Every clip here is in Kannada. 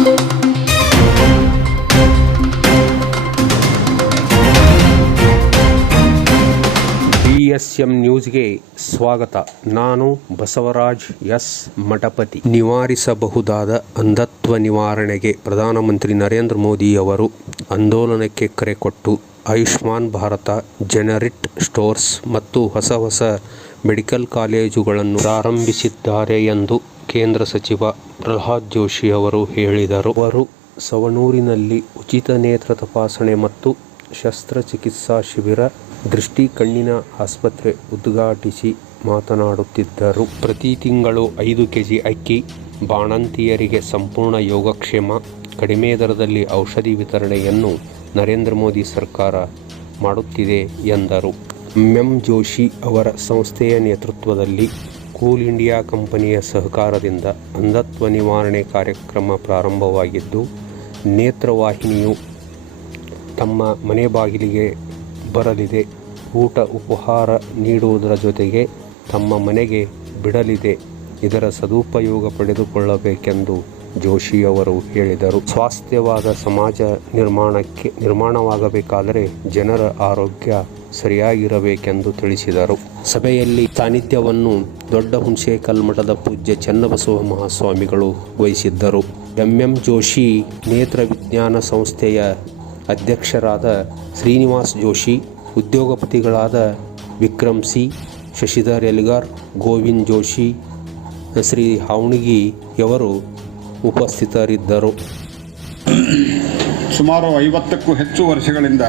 BSM ನ್ಯೂಸ್ಗೆ ಸ್ವಾಗತ. ನಾನು ಬಸವರಾಜ್ ಎಸ್ ಮಠಪತಿ. ನಿವಾರಿಸಬಹುದಾದ ಅಂಧತ್ವ ನಿವಾರಣೆಗೆ ಪ್ರಧಾನಮಂತ್ರಿ ನರೇಂದ್ರ ಮೋದಿ ಅವರು ಆಂದೋಲನಕ್ಕೆ ಕರೆ ಕೊಟ್ಟು ಆಯುಷ್ಮಾನ್ ಭಾರತ, ಜನರಿಟ್ ಸ್ಟೋರ್ಸ್ ಮತ್ತು ಹೊಸ ಮೆಡಿಕಲ್ ಕಾಲೇಜುಗಳನ್ನು ಪ್ರಾರಂಭಿಸಿದ್ದಾರೆ ಎಂದು ಕೇಂದ್ರ ಸಚಿವ ಪ್ರಹ್ಲಾದ್ ಜೋಶಿ ಅವರು ಹೇಳಿದರು. ಅವರು ಸವಣೂರಿನಲ್ಲಿ ಉಚಿತ ನೇತ್ರ ತಪಾಸಣೆ ಮತ್ತು ಶಸ್ತ್ರಚಿಕಿತ್ಸಾ ಶಿಬಿರ, ದೃಷ್ಟಿ ಕಣ್ಣಿನ ಆಸ್ಪತ್ರೆ ಉದ್ಘಾಟಿಸಿ ಮಾತನಾಡುತ್ತಿದ್ದರು. ಪ್ರತಿ ತಿಂಗಳು 5 ಕೆಜಿ ಅಕ್ಕಿ, ಬಾಣಂತಿಯರಿಗೆ ಸಂಪೂರ್ಣ ಯೋಗಕ್ಷೇಮ, ಕಡಿಮೆ ದರದಲ್ಲಿ ಔಷಧಿ ವಿತರಣೆಯನ್ನು ನರೇಂದ್ರ ಮೋದಿ ಸರ್ಕಾರ ಮಾಡುತ್ತಿದೆ ಎಂದರು. ಎಂ ಜೋಶಿ ಅವರ ಸಂಸ್ಥೆಯ ನೇತೃತ್ವದಲ್ಲಿ ಕೂಲ್ ಇಂಡಿಯಾ ಕಂಪನಿಯ ಸಹಕಾರದಿಂದ ಅಂಧತ್ವ ನಿವಾರಣೆ ಕಾರ್ಯಕ್ರಮ ಪ್ರಾರಂಭವಾಗಿದ್ದು, ನೇತ್ರವಾಹಿನಿಯು ತಮ್ಮ ಮನೆ ಬಾಗಿಲಿಗೆ ಬರಲಿದೆ. ಊಟ ಉಪಹಾರ ನೀಡುವುದರ ಜೊತೆಗೆ ತಮ್ಮ ಮನೆಗೆ ಬಿಡಲಿದೆ. ಇದರ ಸದುಪಯೋಗ ಪಡೆದುಕೊಳ್ಳಬೇಕೆಂದು ಜೋಶಿ ಅವರು ಹೇಳಿದರು. ಸ್ವಾಸ್ಥ್ಯವಾದ ಸಮಾಜ ನಿರ್ಮಾಣವಾಗಬೇಕಾದರೆ ಜನರ ಆರೋಗ್ಯ ಸರಿಯಾಗಿರಬೇಕೆಂದು ತಿಳಿಸಿದರು. ಸಭೆಯಲ್ಲಿ ಸಾನ್ನಿಧ್ಯವನ್ನು ದೊಡ್ಡ ಹುಣಸೇಕಲ್ ಮಠದ ಪೂಜ್ಯ ಚನ್ನಬಸವ ಮಹಾಸ್ವಾಮಿಗಳು ವಹಿಸಿದ್ದರು. ಎಂ ಜೋಶಿ ನೇತ್ರ ವಿಜ್ಞಾನ ಸಂಸ್ಥೆಯ ಅಧ್ಯಕ್ಷರಾದ ಶ್ರೀನಿವಾಸ್ ಜೋಶಿ, ಉದ್ಯೋಗಪತಿಗಳಾದ ವಿಕ್ರಮ್ ಸಿ, ಶಶಿಧರ್ ಎಲ್ಗಾರ್, ಗೋವಿಂದ್ ಜೋಶಿ, ಶ್ರೀ ಹಾವಣಗಿಯವರು ಉಪಸ್ಥಿತರಿದ್ದರು. ಸುಮಾರು 50ಕ್ಕೂ ಹೆಚ್ಚು ವರ್ಷಗಳಿಂದ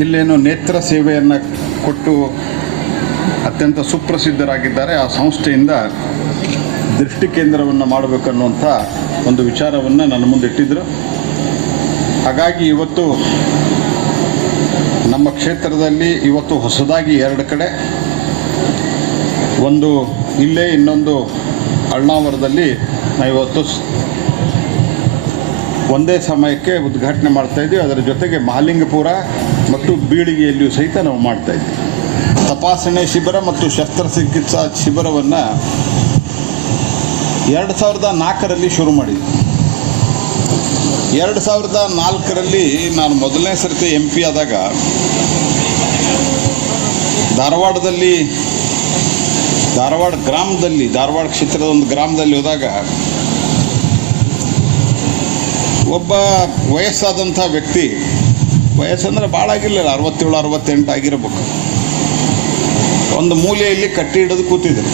ಇಲ್ಲೇನು ನೇತ್ರ ಸೇವೆಯನ್ನು ಕೊಟ್ಟು ಅತ್ಯಂತ ಸುಪ್ರಸಿದ್ಧರಾಗಿದ್ದಾರೆ. ಆ ಸಂಸ್ಥೆಯಿಂದ ದೃಷ್ಟಿ ಕೇಂದ್ರವನ್ನು ಮಾಡಬೇಕನ್ನುವಂಥ ಒಂದು ವಿಚಾರವನ್ನು ನನ್ನ ಮುಂದೆ ಇಟ್ಟಿದ್ದರು. ಹಾಗಾಗಿ ಇವತ್ತು ನಮ್ಮ ಕ್ಷೇತ್ರದಲ್ಲಿ ಹೊಸದಾಗಿ 2 ಕಡೆ, ಒಂದು ಇಲ್ಲೇ, ಇನ್ನೊಂದು ಅಳ್ನಾವರದಲ್ಲಿ ನಾವು ಇವತ್ತು ಒಂದೇ ಸಮಯಕ್ಕೆ ಉದ್ಘಾಟನೆ ಮಾಡ್ತಾಯಿದ್ವಿ. ಅದರ ಜೊತೆಗೆ ಮಹಾಲಿಂಗಪುರ ಮತ್ತು ಬೀಳಿಗೆಯಲ್ಲಿಯೂ ಸಹಿತ ನಾವು ಮಾಡ್ತಾಯಿದ್ವಿ. ತಪಾಸಣೆ ಶಿಬಿರ ಮತ್ತು ಶಸ್ತ್ರಚಿಕಿತ್ಸಾ ಶಿಬಿರವನ್ನು 2004ರಲ್ಲಿ ಶುರು ಮಾಡಿದ್ವಿ. 2004ರಲ್ಲಿ ನಾನು ಮೊದಲನೇ ಸರ್ತಿ MP ಆದಾಗ ಧಾರವಾಡ ಗ್ರಾಮದಲ್ಲಿ, ಧಾರವಾಡ ಕ್ಷೇತ್ರದ ಒಂದು ಗ್ರಾಮದಲ್ಲಿ ಹೋದಾಗ ಒಬ್ಬ ವಯಸ್ಸಾದಂಥ ವ್ಯಕ್ತಿ, ವಯಸ್ಸಂದರೆ ಭಾಳ ಆಗಿರಲಿಲ್ಲ, 67-68 ಆಗಿರಬೇಕು, ಒಂದು ಮೂಲೆಯಲ್ಲಿ ಕಟ್ಟಿ ಹಿಡಿದು ಕೂತಿದ್ರು.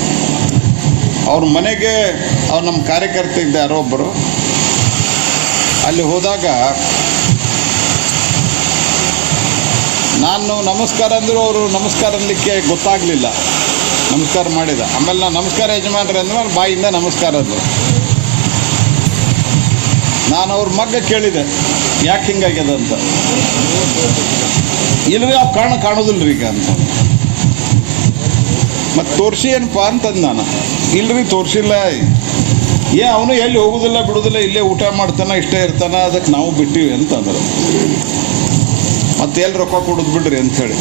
ಅವ್ರ ಮನೆಗೆ ನಮ್ಮ ಕಾರ್ಯಕರ್ತ ಇದ್ದ ಯಾರೋ ಒಬ್ಬರು ಅಲ್ಲಿ ಹೋದಾಗ ನಾನು ನಮಸ್ಕಾರ ಅಂದರು. ಅವರು ನಮಸ್ಕಾರ ಅನ್ನಲಿಕ್ಕೆ ಗೊತ್ತಾಗಲಿಲ್ಲ. ನಮಸ್ಕಾರ ಮಾಡಿದ. ಆಮೇಲೆ ನಾನು ನಮಸ್ಕಾರ ಯಜಮಾನ್ರೆ ಅಂದ್ಮೇಲೆ ಬಾಯಿಂದ ನಮಸ್ಕಾರ ಅಂದರು. ನಾನು ಅವ್ರ ಮಗ್ಗ ಕೇಳಿದೆ, ಯಾಕೆ ಹಿಂಗಾಗ್ಯದ ಅಂತ. ಇಲ್ಲವೇ ಆ ಕಾಣೋದಿಲ್ಲ ಈಗ ಅಂತ. ಮತ್ತು ತೋರಿಸಿ ಏನಪ್ಪ ಅಂತಂದು ನಾನು. ಇಲ್ಲರಿ ತೋರಿಸಿಲ್ಲ. ಅವನು ಎಲ್ಲಿ ಹೋಗೋದಿಲ್ಲ ಬಿಡೋದಿಲ್ಲ, ಇಲ್ಲೇ ಊಟ ಮಾಡ್ತಾನೆ, ಇಷ್ಟೇ ಇರ್ತಾನೆ, ಅದಕ್ಕೆ ನಾವು ಬಿಟ್ಟಿವಿ ಅಂತಂದರು. ಮತ್ತೆ ಎಲ್ಲಿ ರೊಕ್ಕ ಕೊಡೋದು ಬಿಡ್ರಿ ಅಂಥೇಳಿ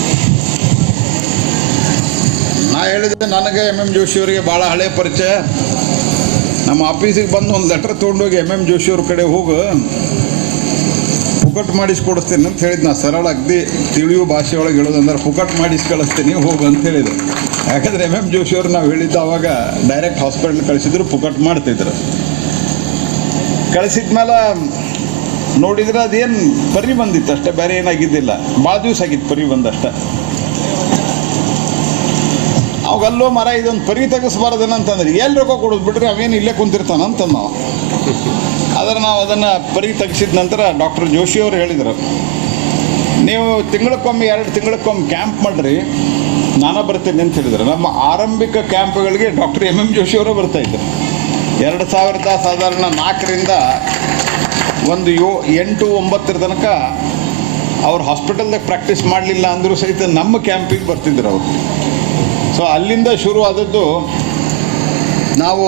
ನಾ ಹೇಳಿದೆ. ನನಗೆ M ಜೋಶಿ ಅವರಿಗೆ ಭಾಳ ಹಳೆಯ ಪರಿಚಯ. ನಮ್ಮ ಆಫೀಸಿಗೆ ಬಂದು ಒಂದು ಲೆಟ್ರ್ ತೊಗೊಂಡೋಗಿ M ಜೋಶಿ ಅವ್ರ ಕಡೆ ಹೋಗು, ಪುಕಟ್ ಮಾಡಿಸ್ಕೊಡಿಸ್ತೀನಿ ಅಂತ ಹೇಳಿದ್. ನಾ ಸರಳ ಅಗ್ದಿ ತಿಳಿಯೋ ಭಾಷೆ ಒಳಗೆ ಹೇಳೋದಂದ್ರೆ ಪುಕಟ್ ಮಾಡಿಸಿ ಕಳಿಸ್ತೀನಿ ಹೋಗು ಅಂತ ಹೇಳಿದೆ. ಯಾಕಂದರೆ M ಜೋಶಿ ಅವರು ನಾವು ಹೇಳಿದ್ದು ಅವಾಗ ಡೈರೆಕ್ಟ್ ಹಾಸ್ಪಿಟ್ಲ್ ಕಳಿಸಿದ್ರು, ಪುಕಟ್ ಮಾಡ್ತಿದ್ರು. ಕಳಿಸಿದ್ಮೇಲೆ ನೋಡಿದ್ರೆ ಅದೇನು ಪರಿ ಬಂದಿತ್ತು ಅಷ್ಟೇ, ಬೇರೆ ಏನಾಗಿದ್ದಿಲ್ಲ. ಭಾಳ ದಿವಸ ಆಗಿತ್ತು ಪರಿ ಬಂದಷ್ಟೆ. ಅವಾಗಲ್ಲೋ ಮರ ಇದೊಂದು ಪರಿ ತೆಗಿಸ್ಬಾರ್ದೇನಂತಂದ್ರೆ, ಎಲ್ಲಿ ರೊಕ್ಕ ಕೊಡೋದು ಬಿಡ್ರಿ, ಅವೇನು ಇಲ್ಲೇ ಕುಂತಿರ್ತಾನಂತಂದು ನಾವು. ಆದರೆ ನಾವು ಅದನ್ನು ಪರಿ ತೆಗಿಸಿದ ನಂತರ ಡಾಕ್ಟರ್ ಜೋಶಿ ಅವರು ಹೇಳಿದರು, ನೀವು ತಿಂಗಳಕ್ಕೊಮ್ಮೆ 2 ತಿಂಗಳಕ್ಕೊಮ್ಮೆ ಕ್ಯಾಂಪ್ ಮಾಡಿರಿ, ನಾನು ಬರ್ತೀನಿ ಅಂತ ಹೇಳಿದರು. ನಮ್ಮ ಆರಂಭಿಕ ಕ್ಯಾಂಪ್ಗಳಿಗೆ ಡಾಕ್ಟರ್ M ಜೋಶಿ ಅವರು ಬರ್ತಾಯಿದ್ರು. 2000 ಸಾಧಾರಣ 4ರಿಂದ ಒಂದು 8-9 ತನಕ ಅವ್ರು ಹಾಸ್ಪಿಟಲ್ದಾಗ ಪ್ರಾಕ್ಟೀಸ್ ಮಾಡಲಿಲ್ಲ ಅಂದರೂ ಸಹಿತ ನಮ್ಮ ಕ್ಯಾಂಪಿಗೆ ಬರ್ತಿದ್ರು ಅವರು. ಸೊ ಅಲ್ಲಿಂದ ಶುರುವಾದದ್ದು. ನಾವು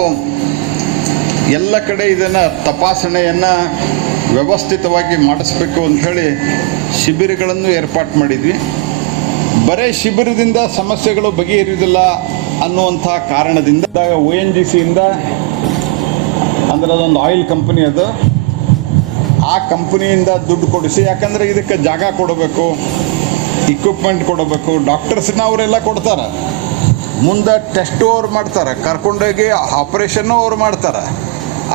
ಎಲ್ಲ ಕಡೆ ಇದನ್ನು ತಪಾಸಣೆಯನ್ನು ವ್ಯವಸ್ಥಿತವಾಗಿ ಮಾಡಿಸ್ಬೇಕು ಅಂಥೇಳಿ ಶಿಬಿರಗಳನ್ನು ಏರ್ಪಾటు ಮಾಡಿದ್ವಿ. ಬರೀ ಶಿಬಿರದಿಂದ ಸಮಸ್ಯೆಗಳು ಬಗೆಹರಿಯುವುದಿಲ್ಲ ಅನ್ನುವಂಥ ಕಾರಣದಿಂದ ONGCಯಿಂದ ಅಂದ್ರೆ ಅದೊಂದು ಆಯಿಲ್ ಕಂಪನಿ ಅದು. ಆ ಕಂಪನಿಯಿಂದ ದುಡ್ಡು ಕೊಡಿಸಿ, ಯಾಕಂದರೆ ಇದಕ್ಕೆ ಜಾಗ ಕೊಡಬೇಕು, ಇಕ್ವಿಪ್ಮೆಂಟ್ ಕೊಡಬೇಕು. ಡಾಕ್ಟರ್ಸ್ನ ಅವರೆಲ್ಲ ಕೊಡ್ತಾರೆ, ಮುಂದೆ ಟೆಸ್ಟು ಅವ್ರು ಮಾಡ್ತಾರೆ, ಕರ್ಕೊಂಡೋಗಿ ಆಪ್ರೇಷನ್ನು ಅವ್ರು ಮಾಡ್ತಾರೆ.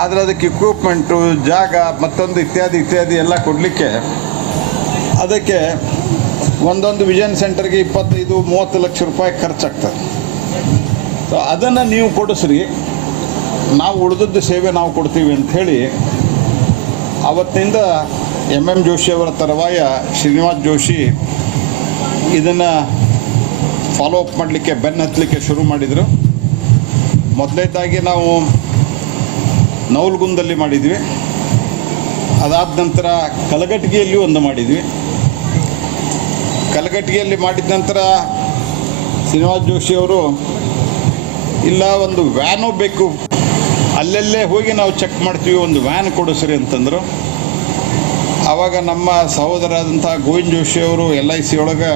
ಆದರೆ ಅದಕ್ಕೆ ಇಕ್ವಿಪ್ಮೆಂಟು, ಜಾಗ, ಮತ್ತೊಂದು ಇತ್ಯಾದಿ ಎಲ್ಲ ಕೊಡಲಿಕ್ಕೆ ಅದಕ್ಕೆ ಒಂದೊಂದು ವಿಷನ್ ಸೆಂಟರ್ಗೆ 25-30 ಲಕ್ಷ ರೂಪಾಯಿ ಖರ್ಚಾಗ್ತದೆ. ಸೊ ಅದನ್ನು ನೀವು ಕೊಡಿಸ್ರಿ, ನಾವು ಉಳಿದದ್ದು ಸೇವೆ ನಾವು ಕೊಡ್ತೀವಿ ಅಂಥೇಳಿ ಅವತ್ತಿನಿಂದ ಎಂ ಜೋಶಿ ಅವರ ತರುವಾಯ ಶ್ರೀನಿವಾಸ್ ಜೋಶಿ ಇದನ್ನು ಫಾಲೋ ಅಪ್ ಮಾಡಲಿಕ್ಕೆ, ಬೆನ್ನು ಹತ್ತಲಿಕ್ಕೆ ಶುರು ಮಾಡಿದರು. ಮೊದಲನೇದಾಗಿ ನಾವು ನವಲ್ಗುಂದಲ್ಲಿ ಮಾಡಿದ್ವಿ, ಅದಾದ ನಂತರ ಕಲಘಟಗಿಯಲ್ಲಿ ಒಂದು ಮಾಡಿದ್ವಿ. ಕಲಘಟಗಿಯಲ್ಲಿ ಮಾಡಿದ ನಂತರ ಶ್ರೀನಿವಾಸ್ ಜೋಶಿ ಅವರು ಇಲ್ಲ ಒಂದು ವ್ಯಾನು ಬೇಕು, ಅಲ್ಲೆಲ್ಲೇ ಹೋಗಿ ನಾವು ಚೆಕ್ ಮಾಡ್ತೀವಿ, ಒಂದು ವ್ಯಾನ್ ಕೊಡಿಸ್ರಿ ಅಂತಂದರು. ಆವಾಗ ನಮ್ಮ ಸಹೋದರಾದಂಥ ಗೋವಿಂದ್ ಜೋಶಿ ಅವರು LIC ಒಳಗೆ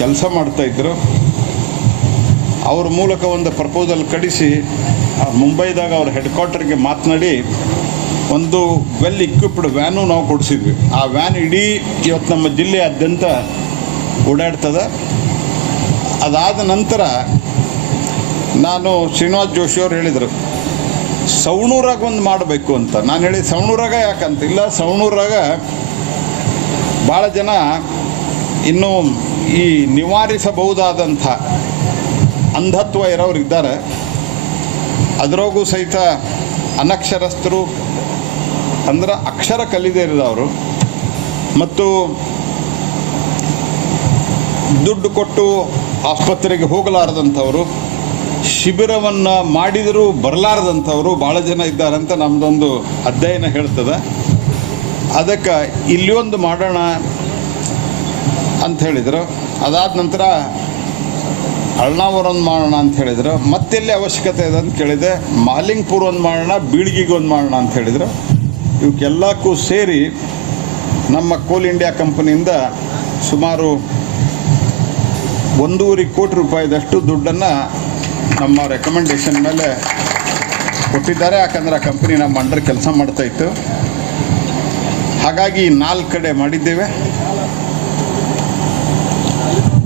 ಕೆಲಸ ಮಾಡ್ತಾಯಿದ್ರು. ಅವ್ರ ಮೂಲಕ ಒಂದು ಪ್ರಪೋಸಲ್ ಕಳಿಸಿ ಮುಂಬೈದಾಗ ಅವ್ರ ಹೆಡ್ ಕ್ವಾರ್ಟರ್ಗೆ ಮಾತನಾಡಿ ಒಂದು ವೆಲ್ ಇಕ್ವಿಪ್ಡ್ ವ್ಯಾನು ನಾವು ಕೊಡಿಸಿದ್ವಿ. ಆ ವ್ಯಾನ್ ಇಡೀ ಇವತ್ತು ನಮ್ಮ ಜಿಲ್ಲೆಯಾದ್ಯಂತ ಓಡಾಡ್ತದೆ. ಅದಾದ ನಂತರ ನಾನು ಶ್ರೀನಿವಾಸ್ ಜೋಶಿ ಅವ್ರು ಹೇಳಿದರು ಸವಣೂರಾಗ ಒಂದು ಮಾಡಬೇಕು ಅಂತ. ನಾನು ಹೇಳಿ ಸವಣೂರಾಗ ಯಾಕಂತ, ಇಲ್ಲ ಸವಣೂರಾಗ ಭಾಳ ಜನ ಇನ್ನೂ ಈ ನಿವಾರಿಸಬಹುದಾದಂಥ ಅಂಧತ್ವ ಇರೋರು ಇದ್ದಾರೆ. ಅದರಾಗೂ ಸಹಿತ ಅನಕ್ಷರಸ್ಥರು, ಅಂದ್ರೆ ಅಕ್ಷರ ಕಲಿದೇ ಇರೋದವರು, ಮತ್ತು ದುಡ್ಡು ಕೊಟ್ಟು ಆಸ್ಪತ್ರೆಗೆ ಹೋಗಲಾರದಂಥವರು, ಶಿಬಿರವನ್ನು ಮಾಡಿದರೂ ಬರಲಾರದಂಥವರು ಭಾಳ ಜನ ಇದ್ದಾರೆ ಅಂತ ನಮ್ಮದೊಂದು ಅಧ್ಯಯನ ಹೇಳ್ತದೆ. ಅದಕ್ಕೆ ಇಲ್ಲಿ ಒಂದು ಮಾಡೋಣ ಅಂತ ಹೇಳಿದರು. ಅದಾದ ನಂತರ ಅಳ್ನಾವರ ಒಂದು ಮಾಡೋಣ ಅಂತ ಹೇಳಿದರು. ಮತ್ತೆಲ್ಲಿ ಅವಶ್ಯಕತೆ ಇದೆ ಅಂತ ಕೇಳಿದೆ. ಮಾಲಿಂಗ್ಪುರ್ ಒಂದು ಮಾಡೋಣ, ಬೀಳ್ಗಿಗೆ ಒಂದು ಮಾಡೋಣ ಅಂತ ಹೇಳಿದರು. ಇವಕ್ಕೆಲ್ಲಕ್ಕೂ ಸೇರಿ ನಮ್ಮ ಕೋಲ್ ಇಂಡಿಯಾ ಕಂಪನಿಯಿಂದ ಸುಮಾರು 1.5 ಕೋಟಿ ರೂಪಾಯಿದಷ್ಟು ದುಡ್ಡನ್ನು ನಮ್ಮ ರೆಕಮೆಂಡೇಶನ್ ಮೇಲೆ ಕೊಟ್ಟಿದ್ದಾರೆ. ಯಾಕಂದರೆ ಆ ಕಂಪನಿ ನಮ್ಮ ಅಂಡರ್ ಕೆಲಸ ಮಾಡ್ತಾಯಿತ್ತು. ಹಾಗಾಗಿ 4 ಕಡೆ ಮಾಡಿದ್ದೇವೆ.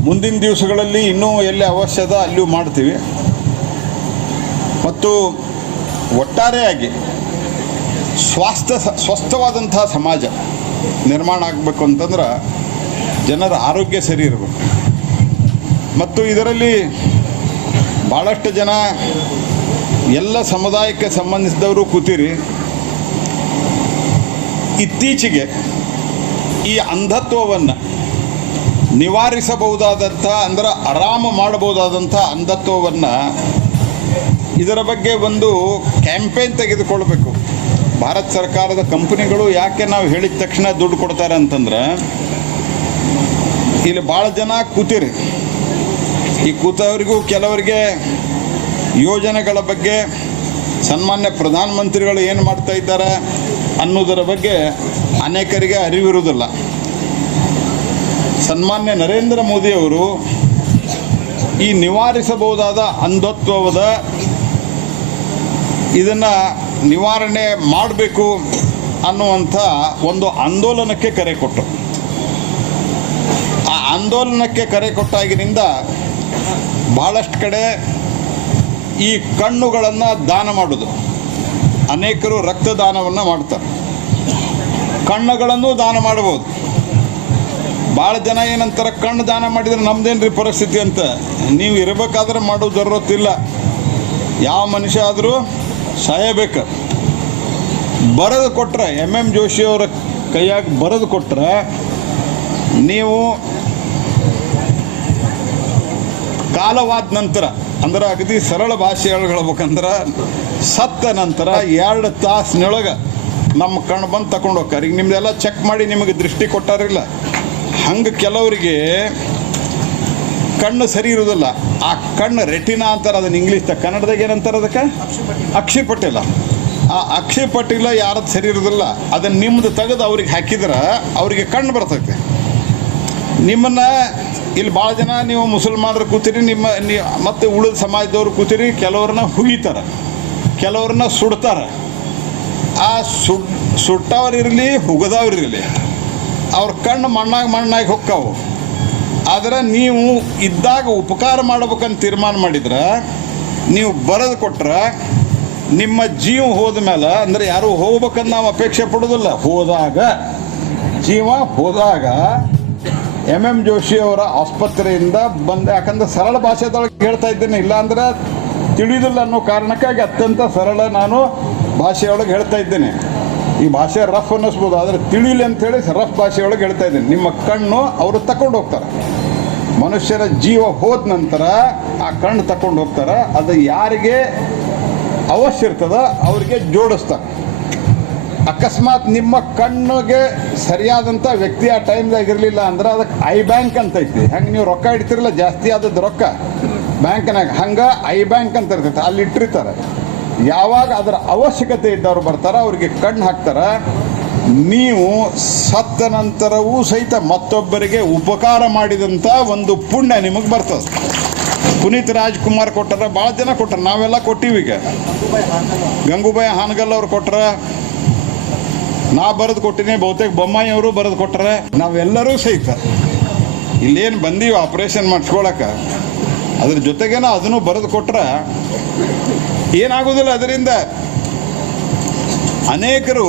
ಮುಂದಿನ ದಿವಸಗಳಲ್ಲಿ ಇನ್ನೂ ಎಲ್ಲಿ ಅವಶ್ಯದ ಅಲ್ಲಿಯೂ ಮಾಡ್ತೀವಿ. ಮತ್ತು ಒಟ್ಟಾರೆಯಾಗಿ ಸ್ವಸ್ಥವಾದಂಥ ಸಮಾಜ ನಿರ್ಮಾಣ ಆಗಬೇಕು ಅಂತಂದ್ರೆ ಜನರ ಆರೋಗ್ಯ ಸರಿ ಇರಬೇಕು. ಮತ್ತು ಇದರಲ್ಲಿ ಭಾಳಷ್ಟು ಜನ ಎಲ್ಲ ಸಮುದಾಯಕ್ಕೆ ಸಂಬಂಧಿಸಿದವರು ಕೂತೀರಿ. ಇತ್ತೀಚೆಗೆ ಈ ಅಂಧತ್ವವನ್ನು ನಿವಾರಿಸಬಹುದಾದಂಥ, ಅಂದ್ರೆ ಆರಾಮ ಮಾಡಬಹುದಾದಂಥ ಅಂಧತ್ವವನ್ನು, ಇದರ ಬಗ್ಗೆ ಒಂದು ಕ್ಯಾಂಪೇನ್ ತೆಗೆದುಕೊಳ್ಬೇಕು. ಭಾರತ ಸರ್ಕಾರದ ಕಂಪನಿಗಳು ಯಾಕೆ ನಾವು ಹೇಳಿದ ತಕ್ಷಣ ದುಡ್ಡು ಕೊಡ್ತಾರೆ ಅಂತಂದ್ರೆ, ಇಲ್ಲಿ ಭಾಳ ಜನ ಕೂತೀರಿ. ಈ ಕೂತವರಿಗೂ ಕೆಲವರಿಗೆ ಯೋಜನೆಗಳ ಬಗ್ಗೆ, ಸನ್ಮಾನ್ಯ ಪ್ರಧಾನಮಂತ್ರಿಗಳು ಏನು ಮಾಡ್ತಾ ಇದ್ದಾರೆ ಅನ್ನೋದರ ಬಗ್ಗೆ ಅನೇಕರಿಗೆ ಅರಿವಿರುವುದಿಲ್ಲ. ಸನ್ಮಾನ್ಯ ನರೇಂದ್ರ ಮೋದಿಯವರು ಈ ನಿವಾರಿಸಬಹುದಾದ ಅಂಧತ್ವದ ಇದನ್ನು ನಿವಾರಣೆ ಮಾಡಬೇಕು ಅನ್ನುವಂಥ ಒಂದು ಆಂದೋಲನಕ್ಕೆ ಕರೆ ಕೊಟ್ಟರು. ಆ ಆಂದೋಲನಕ್ಕೆ ಕರೆ ಕೊಟ್ಟಾಗಿನಿಂದ ಭಾಳಷ್ಟು ಕಡೆ ಈ ಕಣ್ಣುಗಳನ್ನು ದಾನ ಮಾಡೋದು, ಅನೇಕರು ರಕ್ತದಾನವನ್ನು ಮಾಡ್ತಾರೆ. ಕಣ್ಣುಗಳನ್ನು ದಾನ ಮಾಡ್ಬೋದು. ಭಾಳ ಜನ ಏನಂತಾರೆ, ಕಣ್ಣು ದಾನ ಮಾಡಿದರೆ ನಮ್ದೇನ್ರಿ ಪರಿಸ್ಥಿತಿ ಅಂತ. ನೀವು ಇರಬೇಕಾದ್ರೆ ಮಾಡೋ ಜರೂರತ್ತಿಲ್ಲ. ಯಾವ ಮನುಷ್ಯ ಆದರೂ ಸಾಯಬೇಕು. ಬರೆದು ಕೊಟ್ಟರೆ, ಎಂ ಜೋಶಿ ಅವರ ಕೈಯಾಗಿ ಬರೆದು ಕೊಟ್ಟರೆ, ನೀವು ಕಾಲವಾದ ನಂತರ, ಅಂದ್ರೆ ಅಗದಿ ಸರಳ ಭಾಷೆ ಹೇಳ್ಬೇಕಂದ್ರೆ, ಸತ್ತ ನಂತರ 2 ತಾಸಿನೊಳಗೆ ನಮ್ಮ ಕಣ್ಣು ಬಂದು ತಗೊಂಡು ಹೋಗ್ತಾರೆ. ಈಗ ನಿಮ್ಮದೆಲ್ಲ ಚೆಕ್ ಮಾಡಿ ನಿಮಗೆ ದೃಷ್ಟಿ ಕೊಟ್ಟಾರಿಲ್ಲ. ಹಂಗೆ ಕೆಲವರಿಗೆ ಕಣ್ಣು ಸರಿ ಇರೋದಿಲ್ಲ. ಆ ಕಣ್ಣು ರೆಟಿನಾ ಅಂತಾರೆ, ಅದನ್ನು ಇಂಗ್ಲೀಷ್ದಾಗ, ಕನ್ನಡದಾಗ ಏನಂತಾರೆ ಅದಕ್ಕೆ? ಅಕ್ಷಿಪಟಲ. ಆ ಅಕ್ಷಿಪಟಲ ಯಾರದ್ದು ಸರಿ ಇರೋದಿಲ್ಲ, ಅದನ್ನು ನಿಮ್ಮದು ತೆಗೆದು ಅವ್ರಿಗೆ ಹಾಕಿದ್ರೆ ಅವರಿಗೆ ಕಣ್ಣು ಬರ್ತೈತೆ. ನಿಮ್ಮನ್ನು ಇಲ್ಲಿ ಭಾಳ ಜನ ನೀವು ಮುಸಲ್ಮಾನರು ಕೂತೀರಿ, ಮತ್ತು ಉಳಿದ ಸಮಾಜದವ್ರು ಕೂತೀರಿ. ಕೆಲವ್ರನ್ನ ಹುಗಿತಾರೆ, ಕೆಲವ್ರನ್ನ ಸುಡ್ತಾರೆ, ಆ ಸುಟ್ಟವ್ರಿರಲಿ ಹುಗದವ್ರಿರಲಿ ಅವ್ರ ಕಣ್ಣು ಮಣ್ಣಾಗಿ ಹೊಕ್ಕಾವು. ಆದರೆ ನೀವು ಇದ್ದಾಗ ಉಪಕಾರ ಮಾಡ್ಬೇಕಂತ ತೀರ್ಮಾನ ಮಾಡಿದ್ರೆ, ನೀವು ಬರೆದು ಕೊಟ್ರೆ ನಿಮ್ಮ ಜೀವ ಹೋದ ಮೇಲೆ, ಅಂದರೆ ಯಾರು ಹೋಗ್ಬೇಕಂತ ನಾವು ಅಪೇಕ್ಷೆ ಪಡೋದಿಲ್ಲ, ಜೀವ ಹೋದಾಗ ಎಂ ಜೋಶಿ ಅವರ ಆಸ್ಪತ್ರೆಯಿಂದ ಬಂದ, ಯಾಕಂದ್ರೆ ಸರಳ ಭಾಷೆದೊಳಗೆ ಹೇಳ್ತಾ ಇದ್ದೇನೆ, ಇಲ್ಲಾಂದ್ರೆ ತಿಳಿಯೋದಿಲ್ಲ ಅನ್ನೋ ಕಾರಣಕ್ಕಾಗಿ ಅತ್ಯಂತ ಸರಳ ನಾನು ಭಾಷೆಯೊಳಗೆ ಹೇಳ್ತಾ ಇದ್ದೇನೆ. ಈ ಭಾಷೆ ರಫ್ ಅನ್ನಿಸ್ಬೋದು, ಆದರೆ ತಿಳಿಲಿ ಅಂಥೇಳಿ ರಫ್ ಭಾಷೆಯೊಳಗೆ ಹೇಳ್ತಾ ಇದ್ದೇನೆ. ನಿಮ್ಮ ಕಣ್ಣು ಅವರು ತಗೊಂಡು ಹೋಗ್ತಾರೆ. ಮನುಷ್ಯರ ಜೀವ ಹೋದ ನಂತರ ಆ ಕಣ್ಣು ತಗೊಂಡು ಹೋಗ್ತಾರೆ. ಅದು ಯಾರಿಗೆ ಅವಶ್ಯ ಇರ್ತದ ಅವರಿಗೆ ಜೋಡಿಸ್ತಾರೆ. ಅಕಸ್ಮಾತ್ ನಿಮ್ಮ ಕಣ್ಣಿಗೆ ಸರಿಯಾದಂಥ ವ್ಯಕ್ತಿ ಆ ಟೈಮ್ದಾಗ ಇರಲಿಲ್ಲ ಅಂದ್ರೆ ಅದಕ್ಕೆ ಐ ಬ್ಯಾಂಕ್ ಅಂತ ಐತಿ. ಹಂಗೆ ನೀವು ರೊಕ್ಕ ಇಡ್ತಿರಲ್ಲ, ಜಾಸ್ತಿ ಆದದ್ದು ರೊಕ್ಕ ಬ್ಯಾಂಕ್ನಾಗ, ಹಂಗೆ ಐ ಬ್ಯಾಂಕ್ ಅಂತ ಇರ್ತೈತೆ, ಅಲ್ಲಿ ಇಟ್ಟಿರ್ತಾರೆ. ಯಾವಾಗ ಅದರ ಅವಶ್ಯಕತೆ ಇದ್ದವ್ರು ಬರ್ತಾರೆ ಅವ್ರಿಗೆ ಕಣ್ಣು ಹಾಕ್ತಾರೆ. ನೀವು ಸತ್ತ ನಂತರವೂ ಸಹಿತ ಮತ್ತೊಬ್ಬರಿಗೆ ಉಪಕಾರ ಮಾಡಿದಂಥ ಒಂದು ಪುಣ್ಯ ನಿಮಗೆ ಬರ್ತದೆ. ಪುನೀತ್ ರಾಜ್ಕುಮಾರ್ ಕೊಟ್ಟರೆ, ಭಾಳ ಜನ ಕೊಟ್ಟರೆ, ನಾವೆಲ್ಲ ಕೊಟ್ಟಿವಿ. ಈಗ ಗಂಗೂಬಾಯಿ ಹಾನಗಲ್ ಅವ್ರು ಕೊಟ್ಟರೆ, ನಾ ಬರೆದು ಕೊಟ್ಟಿನಿ, ಬಹುತೇಕ ಬೊಮ್ಮಾಯಿ ಅವರು ಬರೆದು ಕೊಟ್ಟರೆ, ನಾವೆಲ್ಲರೂ ಸಹಿತ ಇಲ್ಲೇನು ಬಂದೀವಿ ಆಪ್ರೇಷನ್ ಮಾಡಿಸ್ಕೊಳಕ್ಕೆ, ಅದ್ರ ಜೊತೆಗೇನ ಅದನ್ನು ಬರೆದು ಕೊಟ್ಟರೆ ಏನಾಗೋದಿಲ್ಲ. ಅದರಿಂದ ಅನೇಕರು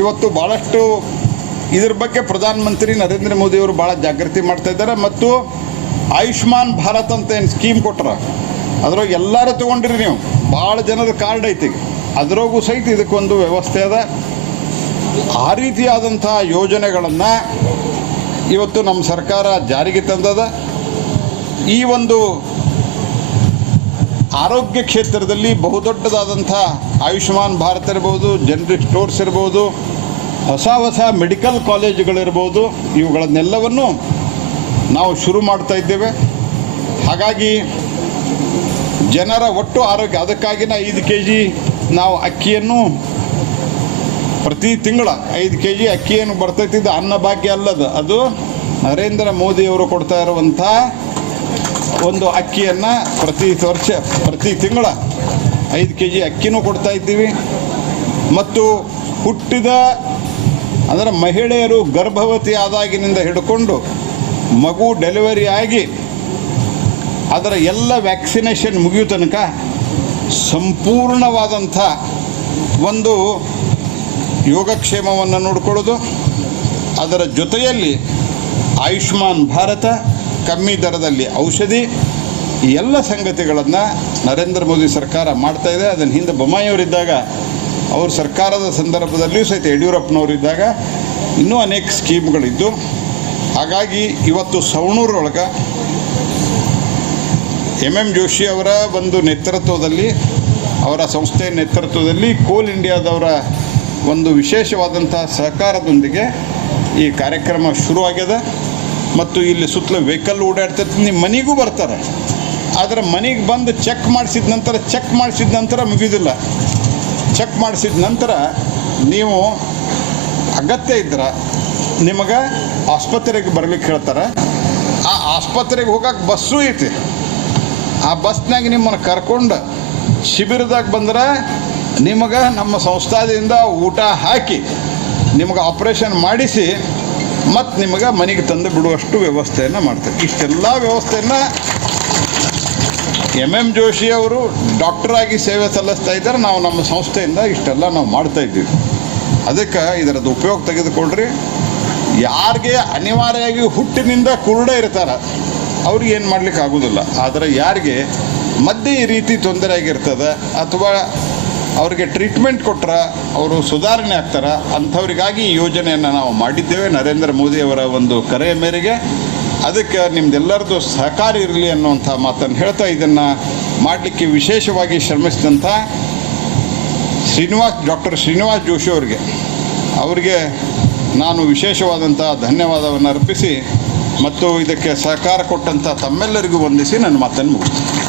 ಇವತ್ತು ಭಾಳಷ್ಟು ಇದ್ರ ಬಗ್ಗೆ ಪ್ರಧಾನಮಂತ್ರಿ ನರೇಂದ್ರ ಮೋದಿಯವರು ಭಾಳ ಜಾಗೃತಿ ಮಾಡ್ತಾ ಇದ್ದಾರೆ. ಮತ್ತು ಆಯುಷ್ಮಾನ್ ಭಾರತ್ ಅಂತ ಏನು ಸ್ಕೀಮ್ ಕೊಟ್ಟರೆ ಅದ್ರಾಗ ಎಲ್ಲರೂ ತೊಗೊಂಡಿರಿ ನೀವು, ಭಾಳ ಜನದ ಕಾರ್ಡ್ ಐತಿ, ಅದ್ರಾಗೂ ಸಹಿತ ಇದಕ್ಕೊಂದು ವ್ಯವಸ್ಥೆ ಅದ. ಆ ರೀತಿಯಾದಂಥ ಯೋಜನೆಗಳನ್ನು ಇವತ್ತು ನಮ್ಮ ಸರ್ಕಾರ ಜಾರಿಗೆ ತಂದದ. ಈ ಒಂದು ಆರೋಗ್ಯ ಕ್ಷೇತ್ರದಲ್ಲಿ ಬಹುದೊಡ್ಡದಾದಂಥ ಆಯುಷ್ಮಾನ್ ಭಾರತ್ ಇರ್ಬೋದು, ಜನರಿಕ್ ಸ್ಟೋರ್ಸ್ ಇರ್ಬೋದು, ಹೊಸ ಮೆಡಿಕಲ್ ಕಾಲೇಜುಗಳಿರ್ಬೋದು, ಇವುಗಳನ್ನೆಲ್ಲವನ್ನು ನಾವು ಶುರು ಮಾಡ್ತಾ ಇದ್ದೇವೆ. ಹಾಗಾಗಿ ಜನರ ಒಟ್ಟು ಆರೋಗ್ಯ, ಅದಕ್ಕಾಗಿನ 5 kg ನಾವು ಅಕ್ಕಿಯನ್ನು ಪ್ರತಿ ತಿಂಗಳ 5 kg ಅಕ್ಕಿಯನ್ನು ಬರ್ತೈತಿದ್ದು ಅನ್ನಭಾಗ್ಯ ಅಲ್ಲದು, ಅದು ನರೇಂದ್ರ ಮೋದಿಯವರು ಕೊಡ್ತಾ ಇರುವಂಥ ಒಂದು ಅಕ್ಕಿಯನ್ನು ಪ್ರತಿ ತಿಂಗಳ 5 kg ಅಕ್ಕಿನೂ ಕೊಡ್ತಾ ಇದ್ದೀವಿ. ಮತ್ತು ಹುಟ್ಟಿದ ಅಂದರೆ ಮಹಿಳೆಯರು ಗರ್ಭವತಿ ಆದಾಗಿನಿಂದ ಹಿಡ್ಕೊಂಡು ಮಗು ಡೆಲಿವರಿ ಆಗಿ ಅದರ ಎಲ್ಲ ವ್ಯಾಕ್ಸಿನೇಷನ್ ಮುಗಿಯೋ ತನಕ ಸಂಪೂರ್ಣವಾದಂಥ ಒಂದು ಯೋಗಕ್ಷೇಮವನ್ನು ನೋಡಿಕೊಳ್ಳೋದು. ಅದರ ಜೊತೆಯಲ್ಲಿ ಆಯುಷ್ಮಾನ್ ಭಾರತ, ಕಮ್ಮಿ ದರದಲ್ಲಿ ಔಷಧಿ, ಈ ಎಲ್ಲ ಸಂಗತಿಗಳನ್ನು ನರೇಂದ್ರ ಮೋದಿ ಸರ್ಕಾರ ಮಾಡ್ತಾ ಇದೆ. ಅದನ್ನು ಹಿಂದೆ ಬೊಮ್ಮಾಯಿಯವರಿದ್ದಾಗ, ಅವ್ರ ಸರ್ಕಾರದ ಸಂದರ್ಭದಲ್ಲಿಯೂ ಸಹಿತ ಯಡಿಯೂರಪ್ಪನವರಿದ್ದಾಗ ಇನ್ನೂ ಅನೇಕ ಸ್ಕೀಮ್ಗಳಿದ್ದು. ಹಾಗಾಗಿ ಇವತ್ತು ಸವಣೂರೊಳಗೆ ಎಂ ಜೋಶಿ ಅವರ ಒಂದು ನೇತೃತ್ವದಲ್ಲಿ, ಅವರ ಸಂಸ್ಥೆಯ ನೇತೃತ್ವದಲ್ಲಿ ಕೋಲ್ ಇಂಡಿಯಾದವರ ಒಂದು ವಿಶೇಷವಾದಂಥ ಸಹಕಾರದೊಂದಿಗೆ ಈ ಕಾರ್ಯಕ್ರಮ ಶುರುವಾಗ್ಯದ. ಮತ್ತು ಇಲ್ಲಿ ಸುತ್ತಲೂ ವೆಹಿಕಲ್ ಓಡಾಡ್ತೈತಿ, ನಿಮ್ಮ ಮನೆಗೂ ಬರ್ತಾರೆ. ಆದರೆ ಮನೆಗೆ ಬಂದು ಚೆಕ್ ಮಾಡಿಸಿದ ನಂತರ ಮುಗಿಯೋದಿಲ್ಲ. ಚೆಕ್ ಮಾಡಿಸಿದ ನಂತರ ನೀವು ಅಗತ್ಯ ಇದ್ರೆ ನಿಮಗೆ ಆಸ್ಪತ್ರೆಗೆ ಬರ್ಲಿಕ್ಕೆ ಹೇಳ್ತಾರೆ. ಆ ಆಸ್ಪತ್ರೆಗೆ ಹೋಗಕ್ಕೆ ಬಸ್ಸು ಐತಿ. ಆ ಬಸ್ನಾಗ ನಿಮ್ಮನ್ನು ಕರ್ಕೊಂಡು ಶಿಬಿರದಾಗ ಬಂದ್ರೆ ನಿಮಗೆ ನಮ್ಮ ಸಂಸ್ಥಾದಿಂದ ಊಟ ಹಾಕಿ ನಿಮಗೆ ಆಪ್ರೇಷನ್ ಮಾಡಿಸಿ ಮತ್ತು ನಿಮಗೆ ಮನೆಗೆ ತಂದು ಬಿಡುವಷ್ಟು ವ್ಯವಸ್ಥೆಯನ್ನು ಮಾಡ್ತಾರೆ. ಇಷ್ಟೆಲ್ಲ ವ್ಯವಸ್ಥೆಯನ್ನು ಎಂ ಜೋಶಿ ಅವರು ಡಾಕ್ಟರಾಗಿ ಸೇವೆ ಸಲ್ಲಿಸ್ತಾ ಇದ್ದಾರೆ. ನಾವು ನಮ್ಮ ಸಂಸ್ಥೆಯಿಂದ ಇಷ್ಟೆಲ್ಲ ನಾವು ಮಾಡ್ತಾಯಿದ್ದೀವಿ. ಅದಕ್ಕೆ ಇದರದ್ದು ಉಪಯೋಗ ತೆಗೆದುಕೊಳ್ರಿ. ಯಾರಿಗೆ ಅನಿವಾರ್ಯವಾಗಿ ಹುಟ್ಟಿನಿಂದ ಕುರುಡ ಇರ್ತಾರೆ ಅವ್ರಿಗೆ ಏನು ಮಾಡ್ಲಿಕ್ಕೆ ಆಗೋದಿಲ್ಲ. ಆದರೆ ಯಾರಿಗೆ ಮಧ್ಯೆ ಈ ರೀತಿ ತೊಂದರೆ ಆಗಿರ್ತದೆ ಅಥವಾ ಅವರಿಗೆ ಟ್ರೀಟ್ಮೆಂಟ್ ಕೊಟ್ಟರೆ ಅವರು ಸುಧಾರಣೆ ಆಗ್ತಾರೆ, ಅಂಥವ್ರಿಗಾಗಿ ಈ ಯೋಜನೆಯನ್ನು ನಾವು ಮಾಡಿದ್ದೇವೆ ನರೇಂದ್ರ ಮೋದಿಯವರ ಒಂದು ಕರೆಯ ಮೇರೆಗೆ. ಅದಕ್ಕೆ ನಿಮ್ಮದೆಲ್ಲರದ್ದು ಸಹಕಾರ ಇರಲಿ ಅನ್ನುವಂಥ ಮಾತನ್ನು ಹೇಳ್ತಾ ಇದನ್ನು ಮಾಡಲಿಕ್ಕೆ ವಿಶೇಷವಾಗಿ ಶ್ರಮಿಸಿದಂಥ ಡಾಕ್ಟರ್ ಶ್ರೀನಿವಾಸ್ ಜೋಶಿ ಅವರಿಗೆ ನಾನು ವಿಶೇಷವಾದಂಥ ಧನ್ಯವಾದವನ್ನು ಅರ್ಪಿಸಿ ಮತ್ತು ಇದಕ್ಕೆ ಸಹಕಾರ ಕೊಟ್ಟಂಥ ತಮ್ಮೆಲ್ಲರಿಗೂ ವಂದಿಸಿ ನನ್ನ ಮಾತನ್ನು ಮುಗಿಸ್ತೀನಿ.